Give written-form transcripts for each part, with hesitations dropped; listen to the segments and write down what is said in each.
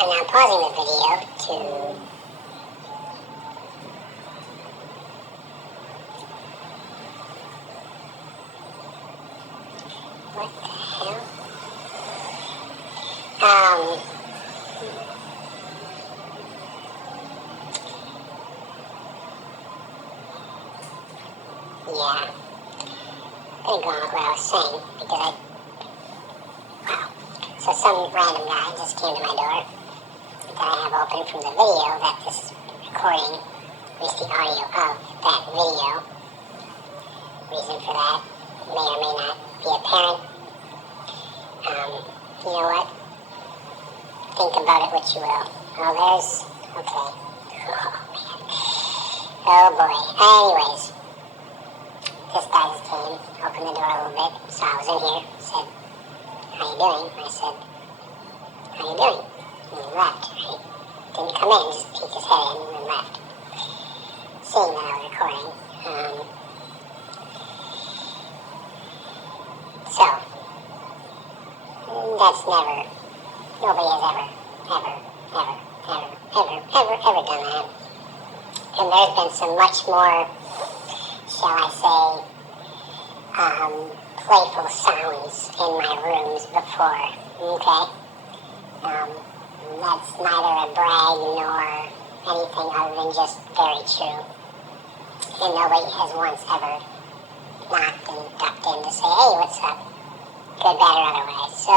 And I'm pausing the video to what the hell? Yeah. I'm gonna go on with what I was saying because so some random guy just came to my door that I have open from the video that this is recording, at least the audio of that video. Reason for that may or may not be apparent. You know what? Think about it what you will. Oh, there's, okay. Oh boy. Anyways, this guy just came, opened the door a little bit, so I was in here, said, how you doing? I said, how you doing? And he left, right? Didn't come in, just peeked his head in and left. Seeing that I was recording. So, that's never, nobody has ever done that. And there's been some much more, shall I say, playful sounds in my rooms before, okay? That's neither a brag nor anything other than just very true. And nobody has once ever knocked and ducked in to say, hey, what's up? Good, bad, or otherwise. So,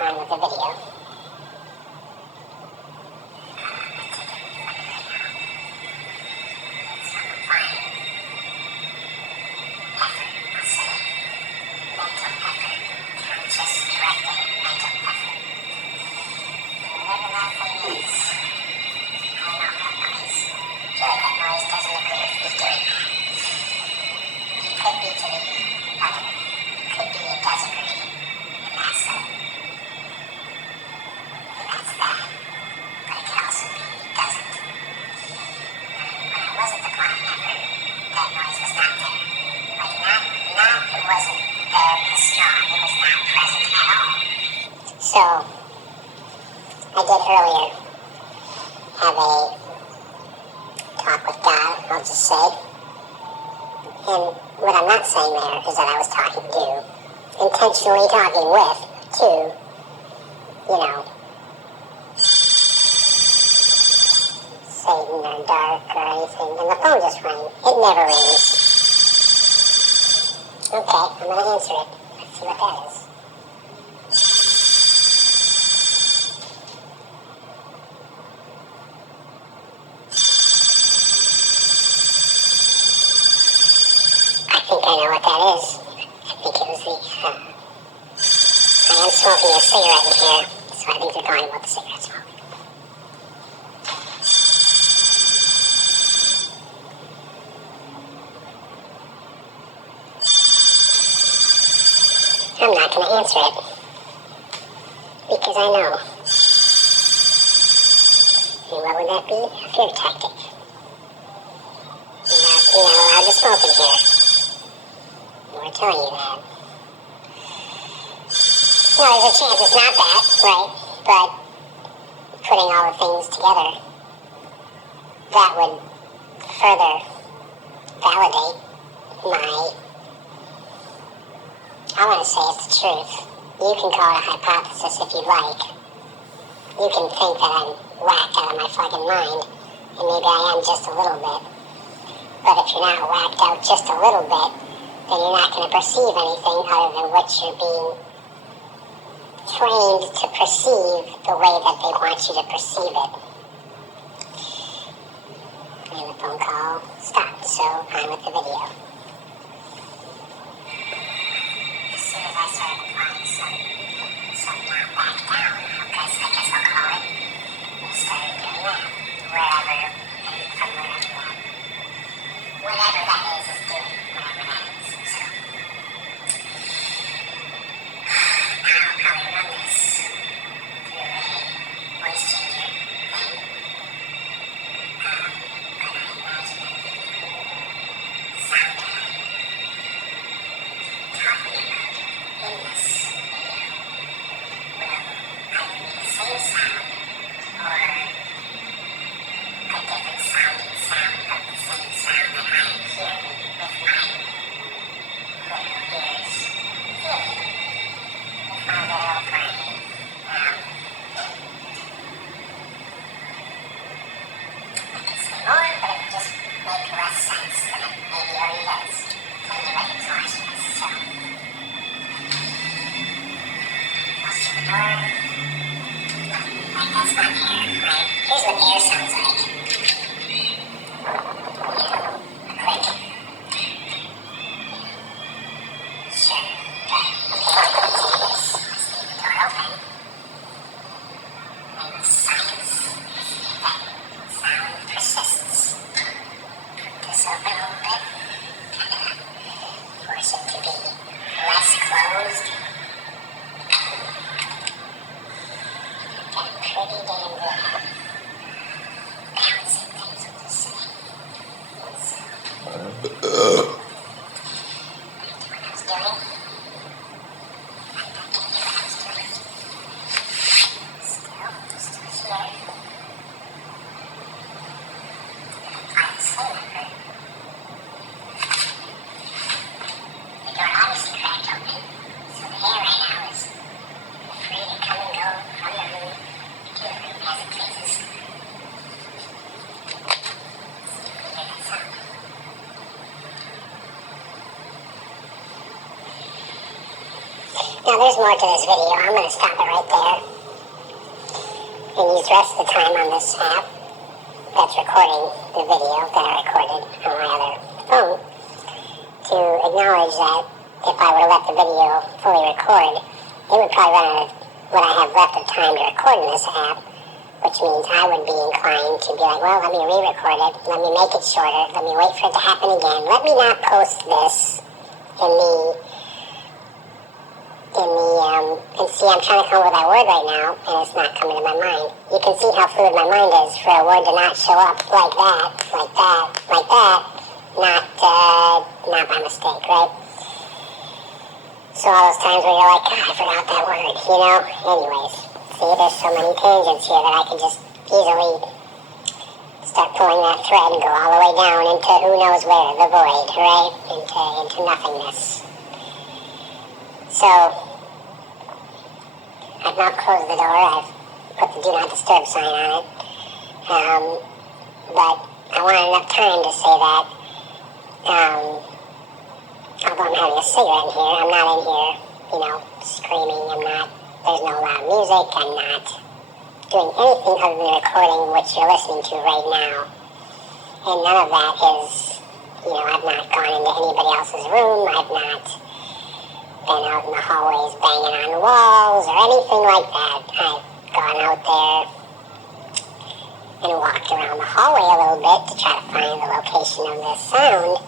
on with the video. So, I did earlier have a talk with God, I'll just say. And what I'm not saying there is that I was talking to, intentionally talking with, to, you know, Satan or dark or anything. And the phone just rang. It never rings. Okay, I'm going to answer it. Let's see what that is. I know what that is. I think it was the, I am smoking a cigarette in here, so I think they're talking about the cigarette smoke. I'm not going to answer it, because I know. And what would that be? A fear tactic. You're not allowed to smoke in here. We're telling you that. Well, there's a chance it's not that, right? But putting all the things together, that would further validate my, I want to say it's the truth. You can call it a hypothesis if you'd like. you can think that I'm whacked out of my fucking mind, and maybe I am just a little bit. But if you're not whacked out just a little bit, then you're not going to perceive anything other than what you're being trained to perceive the way that they want you to perceive it. And the phone call stopped, so on with the video. As soon as I started applying some not back down, because I guess I'll call it, we started doing that. Wherever, and from whatever that is doing whatever that is. So, I'll probably run this through a voice changer thing. But I imagine that the sound that I'm talking about in this video will either be the same sound or a different sounding sound of the same sound that I am hearing with my literal ears, hearing with my literal brain. I could say more, but it would just make less sense than it maybe already does. So anyway, it's harshness, so I'll shut the door. Like, that's not air, right? Here's what air sounds like. Now there's more to this video. I'm going to stop it right there and use the rest of the time on this app that's recording the video that I recorded on my other phone to acknowledge that if I would have let the video fully record, it would probably run out of what I have left of time to record in this app, which means I would be inclined to be like, well, let me re-record it, let me make it shorter, let me wait for it to happen again, let me not post this in the and see, I'm trying to come up with that word right now, and it's not coming to my mind. You can see how fluid my mind is for a word to not show up like that, not by mistake, right? So all those times where you're like, God, I forgot that word, you know? Anyways, see, there's so many tangents here that I can just easily start pulling that thread and go all the way down into who knows where, the void, right? Into nothingness. So, I've not closed the door, I've put the do not disturb sign on it, but I wanted enough time to say that, although I'm having a cigarette in here, I'm not in here, screaming, there's no loud music, I'm not doing anything other than recording what you're listening to right now, and none of that is, I've not gone into anybody else's room, I've not been out in the hallways banging on the walls or anything like that. I've gone out there and walked around the hallway a little bit to try to find the location of this sound,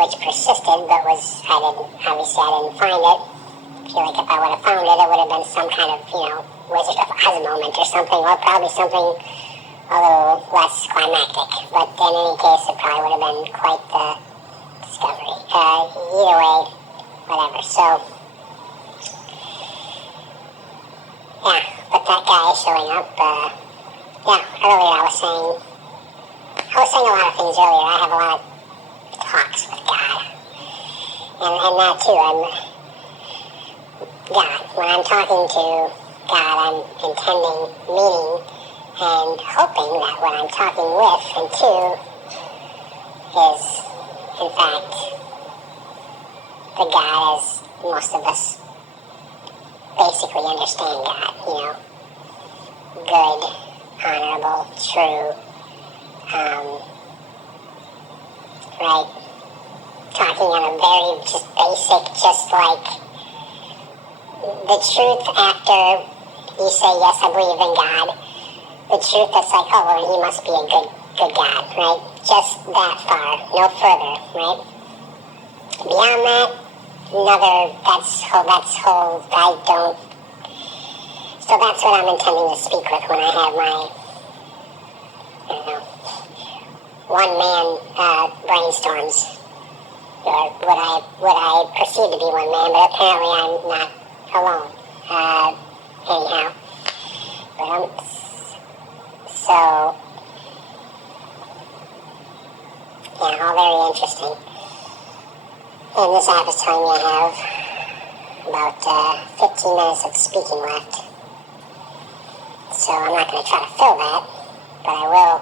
which persisted, but I didn't find it. I feel like if I would have found it, it would have been some kind of, Wizard of Oz moment or something, or probably something a little less climactic. But in any case, it probably would have been quite the discovery. Either way, whatever. So, yeah, but that guy showing up, earlier I was saying a lot of things earlier. I have a lot of talks with God. And that too, God, when I'm talking to God, God, I'm intending, meaning, and hoping that what I'm talking with and to is, in fact, the God as most of us basically understand God, good, honorable, true, right? Talking on a very just basic, just like the truth after you say, yes, I believe in God. The truth that's like, oh, well, he must be a good God, right? Just that far, no further, right? Beyond that, I don't. So that's what I'm intending to speak with when I have my, one-man brainstorms. Or what I perceive to be one man, but apparently I'm not alone. Anyhow. But so, yeah, all very interesting. And this app is telling me I have about 15 minutes of speaking left. So I'm not going to try to fill that, but I will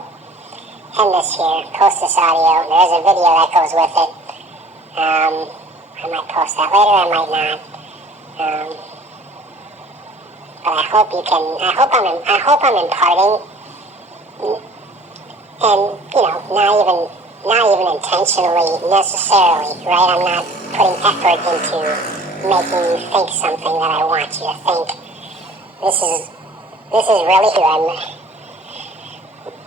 end this here, post this audio. There is a video that goes with it. I might post that later, I might not. But I hope I'm imparting, and not even intentionally necessarily, right? I'm not putting effort into making you think something that I want you to think. This is really who I'm,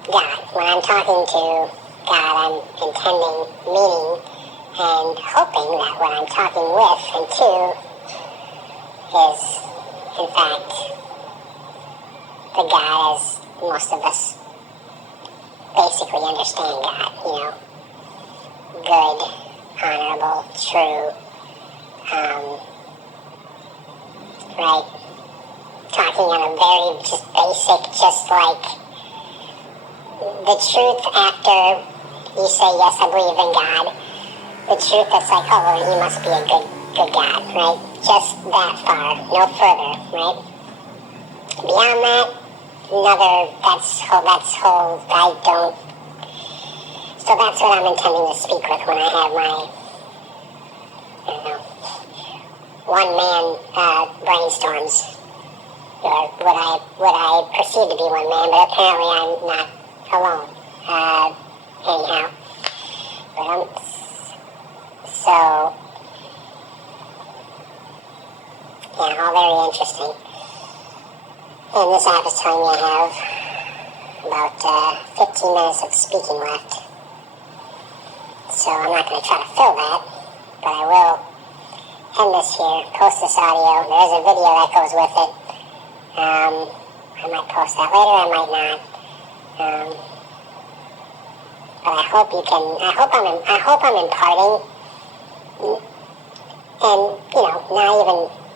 God. When I'm talking to God, I'm intending, meaning, and hoping that what I'm talking with and to is, in fact, the God as most of us basically understand God, good, honorable, true, right? Talking on a very just basic, just like the truth after you say, yes, I believe in God. The truth that's like, oh, well, he must be a good God, right? Just that far, no further, right? Beyond that, I don't. So that's what I'm intending to speak with when I have my, one-man brainstorms. Or what I perceive to be one man, but apparently I'm not alone. Anyhow. But so, yeah, all very interesting. And this app is telling me I have about 15 minutes of speaking left. So I'm not going to try to fill that, but I will end this here, post this audio. There is a video that goes with it. I might post that later, I might not. But I hope I'm imparting, and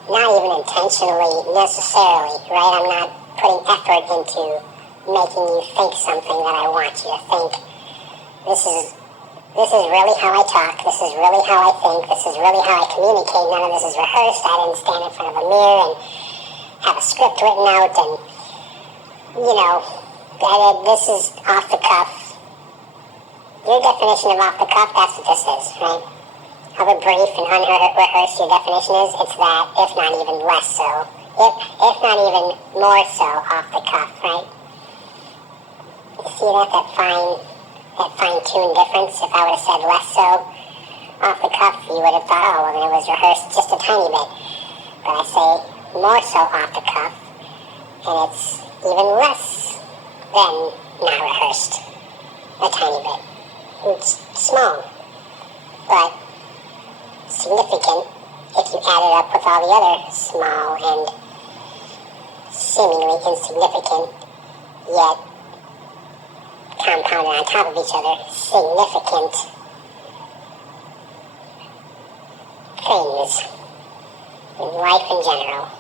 not even intentionally necessarily, right? I'm not putting effort into making you think something that I want you to think. This is really how I talk. This is really how I think. This is really how I communicate. None of this is rehearsed. I didn't stand in front of a mirror and have a script written out, and this is off the cuff. Your definition of off the cuff, that's what this is, right? However brief and unrehearsed your definition is, it's that, if not even less so. If not even more so off the cuff, right? You see that fine-tuned difference? If I would have said less so off the cuff, you would have thought, oh, well, then it was rehearsed just a tiny bit. But I say more so off the cuff, and it's even less than not rehearsed a tiny bit. It's small, but significant if you add it up with all the other small and seemingly insignificant, yet compounded on top of each other, significant things in life in general.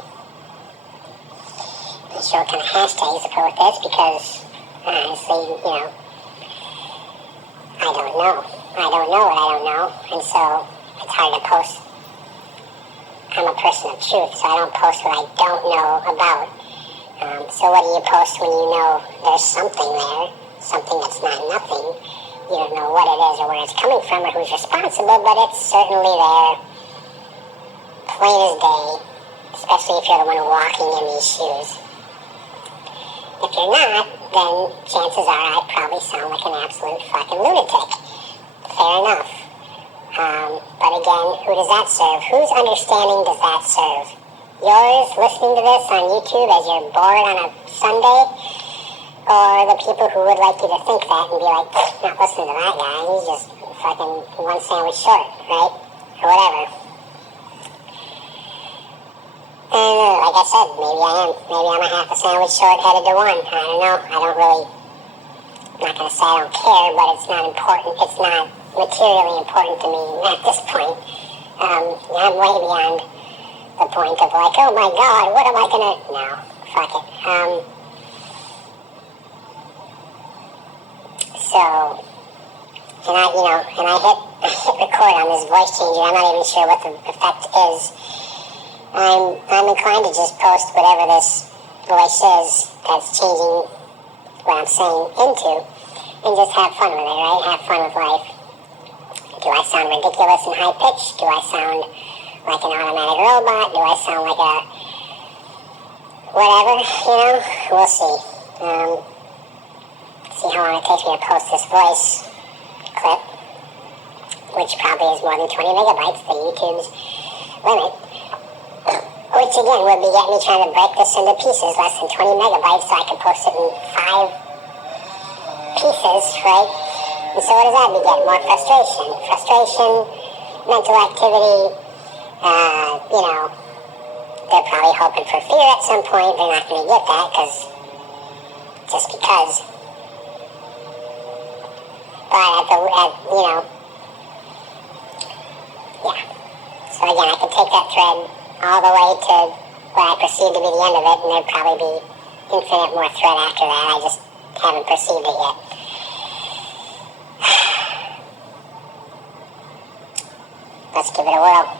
I'm not sure what kind of hashtags to put with this because, honestly, I don't know. I don't know what I don't know, and so it's hard to post. I'm a person of truth, so I don't post what I don't know about. So what do you post when you know there's something there, something that's not nothing? You don't know what it is or where it's coming from or who's responsible, but it's certainly there, plain as day, especially if you're the one walking in these shoes. If you're not, then chances are I'd probably sound like an absolute fucking lunatic. Fair enough. But again, who does that serve? Whose understanding does that serve? Yours listening to this on YouTube as you're bored on a Sunday? Or the people who would like you to think that and be like, not listening to that guy, he's just fucking one sandwich short, right? Or whatever. And like I said, maybe I am. Maybe I'm a half a sandwich short headed to one. I don't know. I'm not going to say I don't care, but it's not important. It's not materially important to me at this point. I'm way beyond the point of like, oh my God, what am I going to... No, fuck it. So, and I hit record on this voice changer. I'm not even sure what the effect is. I'm inclined to just post whatever this voice is that's changing what I'm saying into, and just have fun with it, right? Have fun with life. Do I sound ridiculous and high pitched? Do I sound like an automatic robot? Do I sound like a whatever? We'll see. See how long it takes me to post this voice clip, which probably is more than 20 megabytes, the YouTube's limit. Which again would be getting me trying to break this into pieces, less than 20 megabytes, so I can post it in 5 pieces, right? And so what does that beget? More frustration. Frustration, mental activity, they're probably hoping for fear at some point. They're not going to get that just because. But yeah. So again, I could take that thread all the way to what I perceive to be the end of it, and there'd probably be infinite more thread after that. I just haven't perceived it yet. Let's give it a whirl.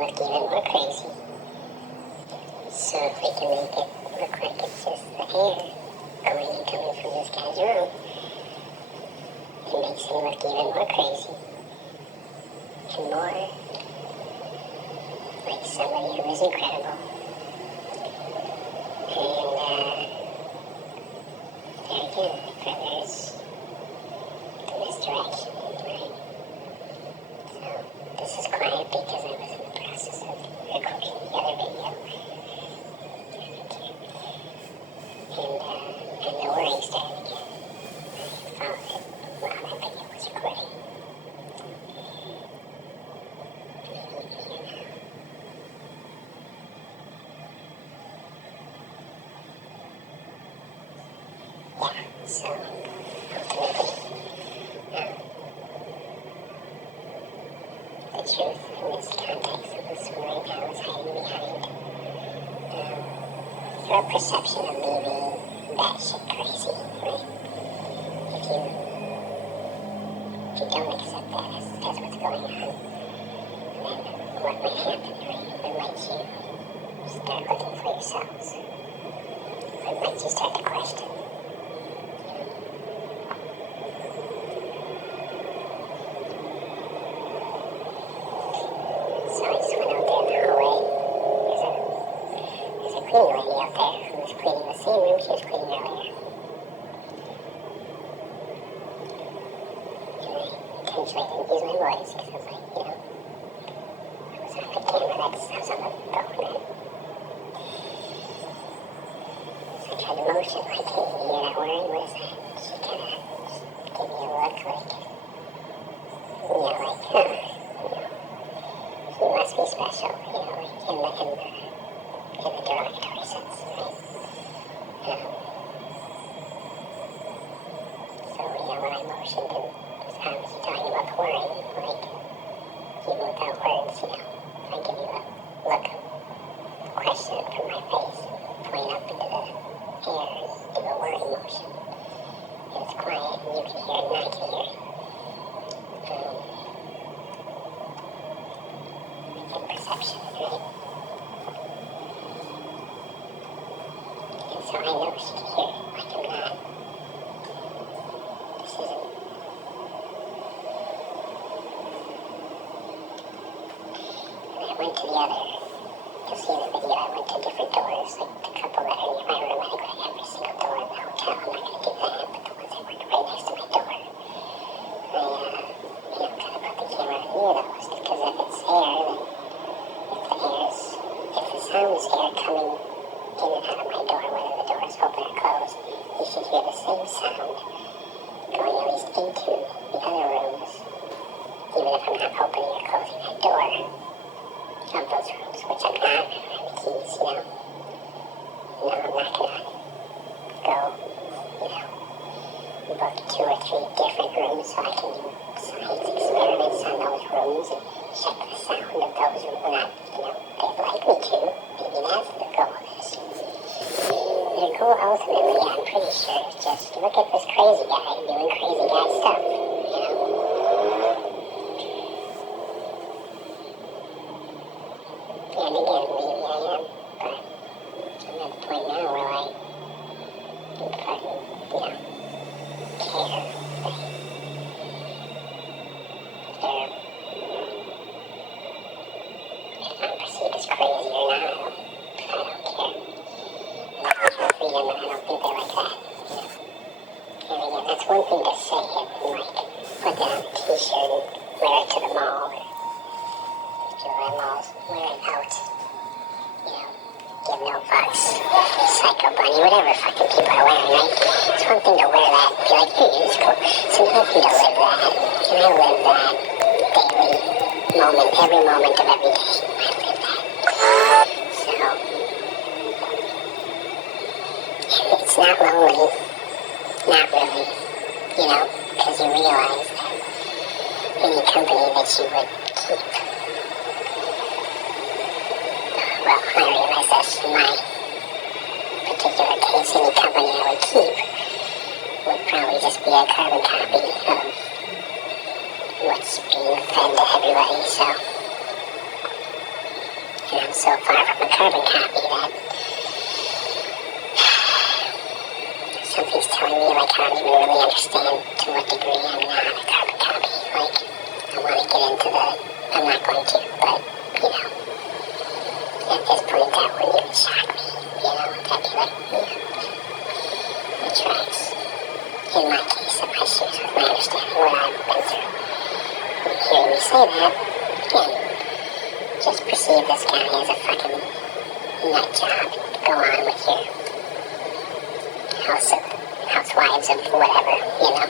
look even more crazy. So if we can make it look like it's just the air going and coming from this guy's room, it makes him look even more crazy and more like somebody who is incredible. And there again, there's the misdirection, right? So this is quiet because I was in the process of recording the other video. And the worrying started again. I followed it while that video was recording. Yeah, so ultimately, the truth in this context of this story now is hiding behind your perception of me being batshit crazy, right? If you don't accept that as what's going on, then what might happen, right? When might you start looking for yourselves? When might you start to question? So I just went out there in the hallway. There's a cleaning lady out there who was cleaning the same room she was cleaning earlier. Intentionally didn't use my voice because I was like, I was on the camera, I was on the phone, right? So I tried to motion like, hey, you hear that word? What is that? She kind of gave me a look like, he must be special, like in the derogatory sense, right? So, when I motioned him, was obviously talking about the word, like, even without words, if I give you a look of question from my face, point up into the air and do a word motion, and it's quiet, and you can hear it, and I can hear it. And perception, right? And so I know she can hear it, like I'm not. This isn't. And I went to the other, you'll see in the video, I went to different doors, like the couple that are near my room. I go to every single door in the hotel. I'm not going to do that, but the ones that were right next to my door, I, kind of put the camera near those, because if it's air, then if the sound is air coming in and out of my door, whether the door is open or closed, you should hear the same sound going at least into the other rooms, even if I'm not opening or closing that door of those rooms, which I'm not. I don't have the keys, No, I'm not going to go, book 2 or 3 different rooms so I can do science experiments on those rooms and check the sound of those rooms. Not, they'd like me to. Maybe that's the goal of this. The goal ultimately, I'm pretty sure, is just look at this crazy guy doing crazy guy stuff, And again, maybe I am, but I'm at the point now where I fucking, care. If I'm perceived as crazy or not, I don't care. And that's your freedom, and I don't think they like that, And again, that's one thing to say it, and put that on a t-shirt and wear it to the mall, wear it out, give no fucks, psycho bunny, whatever fucking people are wearing, right? It's one thing to wear that and be like, hey, it's cool. It's another thing to live that, and I live that daily moment, every moment of every day. I live that. So, it's not lonely, not really, because you realize that any company that you would keep, well, I realize that's in my particular case, any company I would keep would probably just be a carbon copy of what's being fed to everybody, so And I'm so far from a carbon copy that something's telling me, like, I don't even really understand to what degree I'm not a carbon copy. Like, I want to get into the, I'm not going to, but, you know, at this point that wouldn't even shock me, you know, that'd be like, yeah, it tracks. In my case, in my shoes, with my understanding what I've been through. And hearing me say that, again, just perceive this guy as a fucking nut job. Go on with your housewives of whatever, you know.